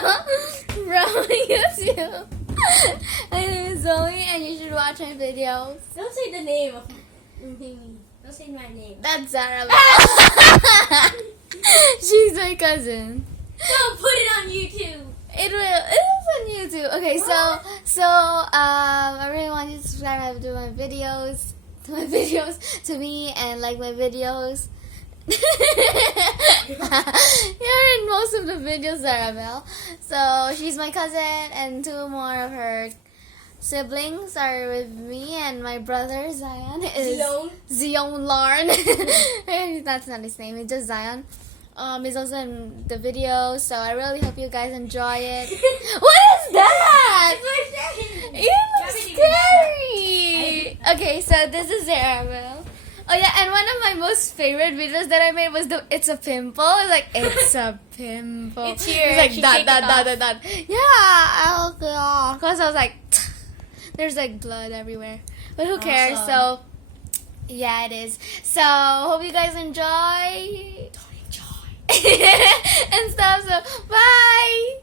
from YouTube. My name is Zoe, and you should watch my videos. Don't say the name of me. Don't say my name. That's Zara. She's my cousin. Don't put it on YouTube. It is on YouTube. Okay, so I really want you to subscribe to my videos, to me, and like my videos. You're in most of the videos, Zarabel. So she's my cousin, and two more of her siblings are with me, and my brother Zion is Zion Larn. That's not his name. It's just Zion. He's also in the video, so I really hope you guys enjoy it. What is that? It looks scary. Okay, so this is Zarabel. Oh yeah, and one of my most favorite videos that I made was it's a pimple. Like, it's a pimple. It's here. It's like dot. Yeah, because I was like, there's like blood everywhere. But who cares? Awesome. So, yeah, it is. So, hope you guys enjoy. Enjoy. And stuff. So, bye.